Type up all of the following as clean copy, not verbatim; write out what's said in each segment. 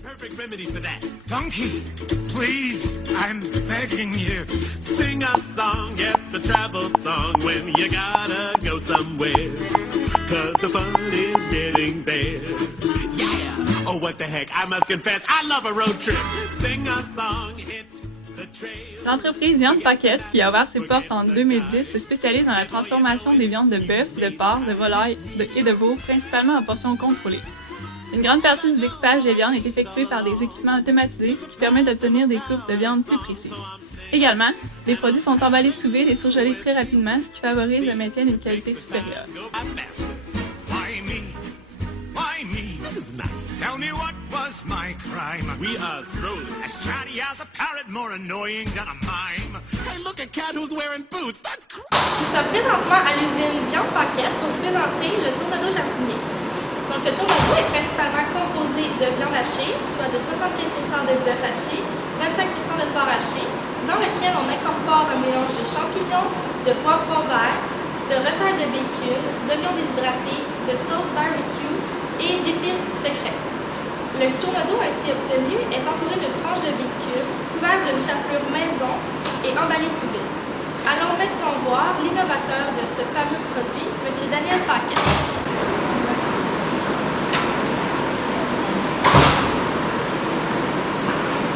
Perfect remedy for that. Donkey, please, I'm begging you. Sing a song, yes, a travel song when you gotta go somewhere. Cause the fun is getting there. Yeah! Oh, what the heck, I must confess, I love a road trip. Sing a song, hit the trail. L'entreprise Viande Paquette, qui a ouvert ses portes en 2010, se spécialise dans la transformation des viandes de bœuf, de porc, de volaille et de veau, principalement en portions contrôlées. Une grande partie du découpage des viandes est effectuée par des équipements automatisés, ce qui permet d'obtenir des coupes de viande plus précises. Également, les produits sont emballés sous vide et surgelés très rapidement, ce qui favorise le maintien d'une qualité supérieure. Why me? Why me? Tell me what was my crime? We are strolling. As chatty as a parrot, more annoying than a mime. Hey, look, a cat who's wearing boots. That's Nous sommes présentement à l'usine Viande Paquette pour vous présenter le tournedos jardinier. Donc, ce tournedos est principalement composé de viande hachée, soit de 75% de bœuf haché, 25% de porc haché, dans lequel on incorpore un mélange de champignons, de poivrons verts, de retailles de bacon, d'oignons déshydratés, de sauce barbecue et d'épices secrètes. Le tournedos ainsi obtenu est entouré d'une tranche de bacon, couvert d'une chapelure maison et emballé sous vide. Allons maintenant voir l'innovateur de ce fameux produit, M. Daniel Paquette.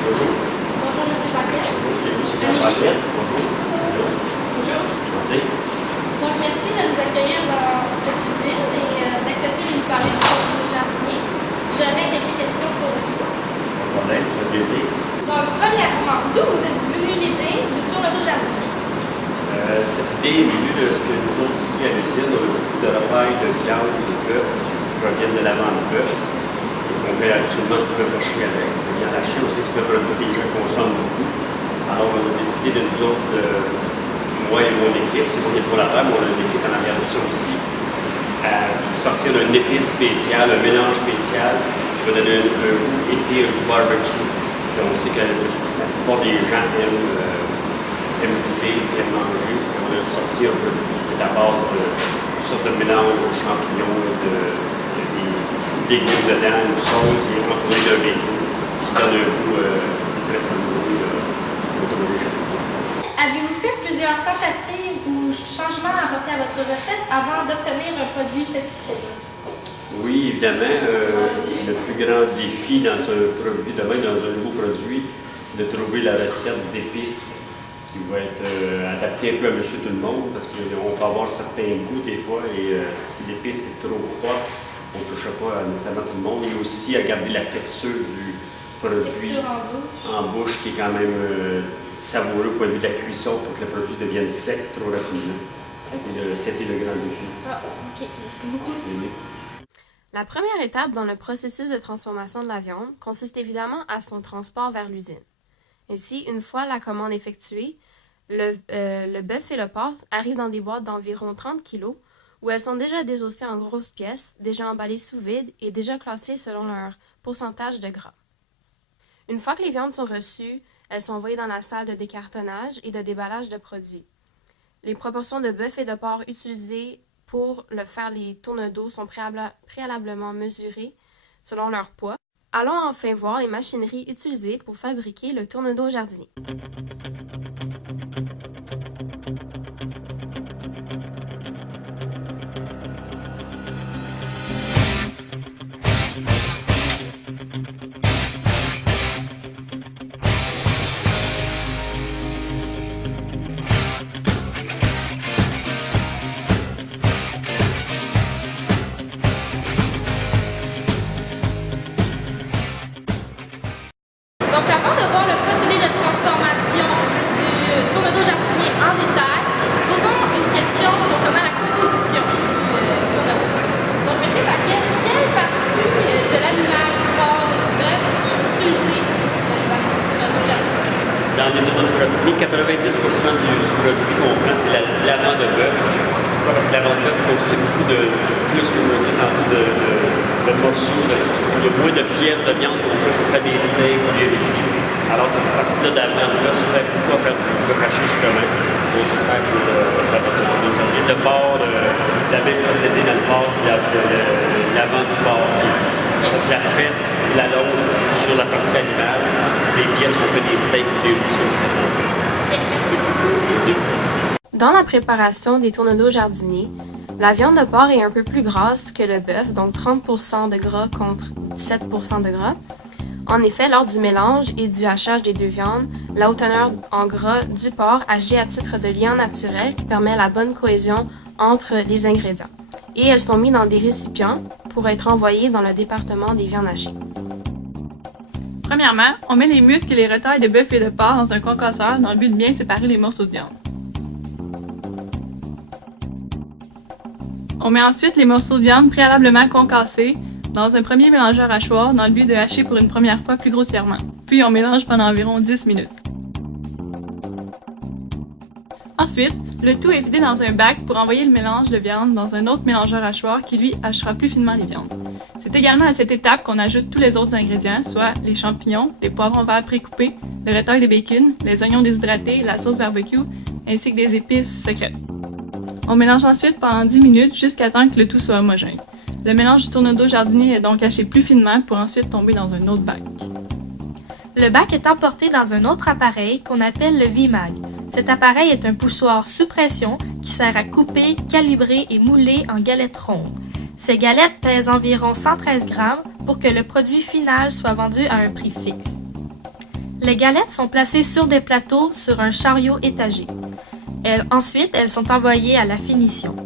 Bonjour. Bonjour, M. Paquette. M. Paquette, bonjour. Bonjour. Enchanté. Donc, merci de nous accueillir dans cette usine et d'accepter de nous parler du tournedos jardinier. J'aurais quelques questions pour vous. Pas de problème, ça fait plaisir. Donc, premièrement, d'où vous êtes venu l'idée du tournedos jardinier? Cette idée est venue de ce que nous autres ici à l'usine, on a beaucoup de repas de viande et de bœuf qui proviennent de l'avant de bœuf. Et qu'on fait absolument du bœuf haché avec. La viande hachée, on sait que c'est un produit que les gens consomment beaucoup. Alors, on a décidé de nous autres, moi et mon équipe, c'est moi qui est le fondateur, mais on a une équipe en arrière de ça aussi, à sortir d'une épice spéciale, un mélange spécial qui va donner un goût été, un goût barbecue. Puis on sait que la plupart des gens aiment goûter, aiment manger. Puis on a sorti un produit qui est à base de toutes sortes de mélanges de champignons, de légumes dedans, une sauce et entouré d'un bacon qui donne un goût très savoureux au tournedos jardinier. Avez-vous fait plusieurs tentatives ou changements apportés à votre recette avant d'obtenir un produit satisfaisant? Oui, évidemment. Le plus grand défi dans un produit, de même dans un nouveau produit, c'est de trouver la recette d'épices qui va être adaptée un peu à monsieur tout le monde, parce qu'on peut avoir certains goûts des fois, et si l'épice est trop forte, on ne touchera pas nécessairement tout le monde. Et aussi à garder la texture du produit en bouche, qui est quand même savoureux au point de vue de la cuisson pour que le produit devienne sec trop rapidement. C'était le grand défi. Ah, ok, merci beaucoup. La première étape dans le processus de transformation de la viande consiste évidemment à son transport vers l'usine. Ainsi, une fois la commande effectuée, le bœuf et le porc arrivent dans des boîtes d'environ 30 kg où elles sont déjà désossées en grosses pièces, déjà emballées sous vide et déjà classées selon leur pourcentage de gras. Une fois que les viandes sont reçues, elles sont envoyées dans la salle de décartonnage et de déballage de produits. Les proportions de bœuf et de porc utilisées pour faire les tournedos sont préalablement mesurées selon leur poids. Allons enfin voir les machineries utilisées pour fabriquer le tournedos jardinier. Donc, avant de voir le procédé de transformation du tournedos jardinier en détail, posons une question concernant la composition du tournedos. Donc, M. Paquet, quelle partie de l'animal, du porc et du bœuf qui est utilisée dans le tournedos jardinier? Dans les tournedos jardiniers, 90% du produit qu'on prend, c'est l'avant de bœuf. Pourquoi? Parce que l'avant de bœuf constitue beaucoup plus que je dis tantôt, de morceaux, il y a moins de pièces de viande qu'on peut pour faire des steaks ou des rôtis. Alors, cette partie-là d'avant de bœuf, ça sert beaucoup à faire du bœuf haché, justement. Donc, ça sert pour faire votre tournedos jardinier. Le porc, la même procédé dans le porc, c'est l'avant du porc. Parce que la fesse, la longe du sur la partie animale, c'est des pièces qu'on fait des steaks ou des outils. Ok, merci beaucoup. Dans la préparation des tournedos jardiniers, la viande de porc est un peu plus grasse que le bœuf, donc 30% de gras contre 17% de gras. En effet, lors du mélange et du hachage des deux viandes, la haute teneur en gras du porc agit à titre de liant naturel qui permet la bonne cohésion entre les ingrédients. Et elles sont mises dans des récipients pour être envoyées dans le département des viandes hachées. Premièrement, on met les muscles et les retailles de bœuf et de porc dans un concasseur dans le but de bien séparer les morceaux de viande. On met ensuite les morceaux de viande préalablement concassés dans un premier mélangeur hachoir dans le but de hacher pour une première fois plus grossièrement. Puis on mélange pendant environ 10 minutes. Ensuite, le tout est vidé dans un bac pour envoyer le mélange de viande dans un autre mélangeur hachoir qui lui hachera plus finement les viandes. C'est également à cette étape qu'on ajoute tous les autres ingrédients, soit les champignons, les poivrons verts précoupés, le retail de bacon, les oignons déshydratés, la sauce barbecue, ainsi que des épices secrètes. On mélange ensuite pendant 10 minutes jusqu'à temps que le tout soit homogène. Le mélange du tournedos jardinier est donc haché plus finement pour ensuite tomber dans un autre bac. Le bac est emporté dans un autre appareil qu'on appelle le V-Mag. Cet appareil est un poussoir sous pression qui sert à couper, calibrer et mouler en galettes rondes. Ces galettes pèsent environ 113 grammes pour que le produit final soit vendu à un prix fixe. Les galettes sont placées sur des plateaux sur un chariot étagé. Ensuite, elles sont envoyées à la finition.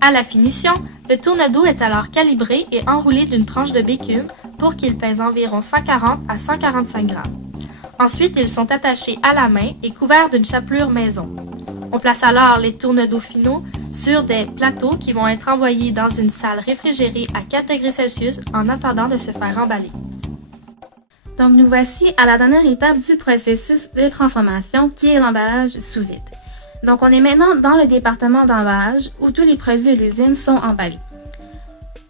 À la finition, le tournedos est alors calibré et enroulé d'une tranche de bacon pour qu'il pèse environ 140 à 145 grammes. Ensuite, ils sont attachés à la main et couverts d'une chapelure maison. On place alors les tournedos finaux sur des plateaux qui vont être envoyés dans une salle réfrigérée à 4 degrés Celsius en attendant de se faire emballer. Donc nous voici à la dernière étape du processus de transformation qui est l'emballage sous vide. Donc on est maintenant dans le département d'emballage où tous les produits de l'usine sont emballés.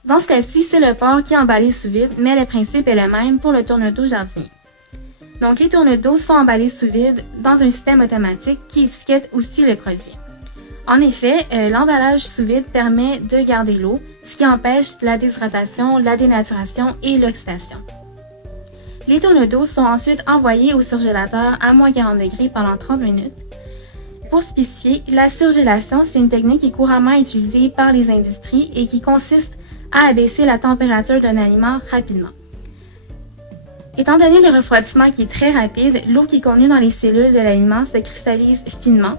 Dans ce cas-ci, c'est le porc qui est emballé sous vide, mais le principe est le même pour le tournedos jardinier. Donc les tournedos sont emballés sous vide dans un système automatique qui étiquette aussi le produit. En effet, l'emballage sous vide permet de garder l'eau, ce qui empêche la déshydratation, la dénaturation et l'oxydation. Les tournedos sont ensuite envoyés au surgélateur à moins 40 degrés pendant 30 minutes. Pour spécifier, la surgélation, c'est une technique qui est couramment utilisée par les industries et qui consiste à abaisser la température d'un aliment rapidement. Étant donné le refroidissement qui est très rapide, l'eau qui est contenue dans les cellules de l'aliment se cristallise finement,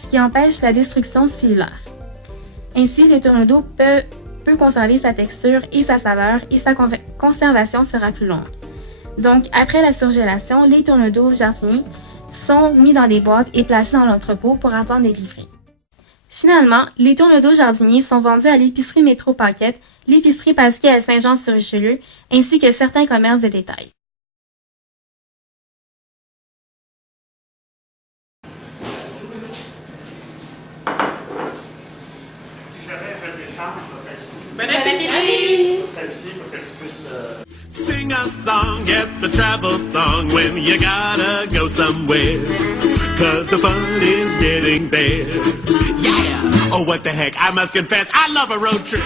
ce qui empêche la destruction cellulaire. Ainsi, le tournedos peut conserver sa texture et sa saveur et sa conservation sera plus longue. Donc, après la surgélation, les tournedos jardiniers sont mis dans des boîtes et placés dans l'entrepôt pour attendre d'être livrés. Finalement, les tournedos jardiniers sont vendus à l'épicerie Métro Paquette, l'épicerie Pasquier à Saint-Jean-sur-Richelieu, ainsi que certains commerces de détail. Bon appétit! Sing a song, it's a travel song when you gotta go somewhere. 'Cause the fun is getting there. Yeah! Oh, what the heck, I must confess, I love a road trip.